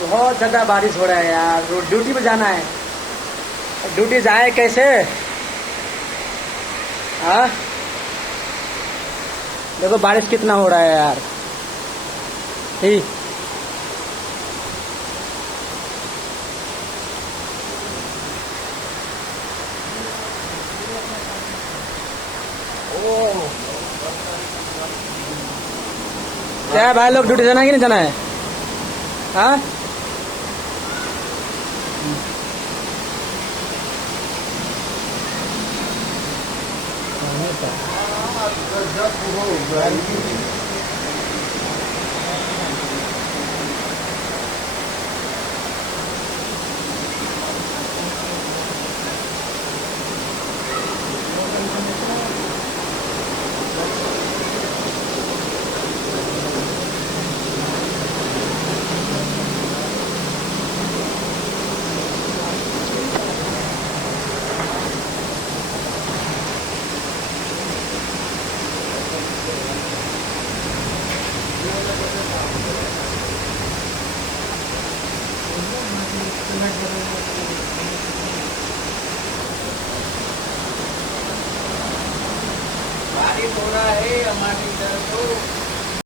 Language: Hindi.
बहुत ज़्यादा बारिश हो रहा है यार, ड्यूटी पे जाना है। ड्यूटी जाए कैसे? हाँ, देखो बारिश कितना हो रहा है यार। ठीक, क्या है भाई लोग, ड्यूटी जाना है कि नहीं जाना है? हाँ, बारिश हो रहा है हमारे इधर तो।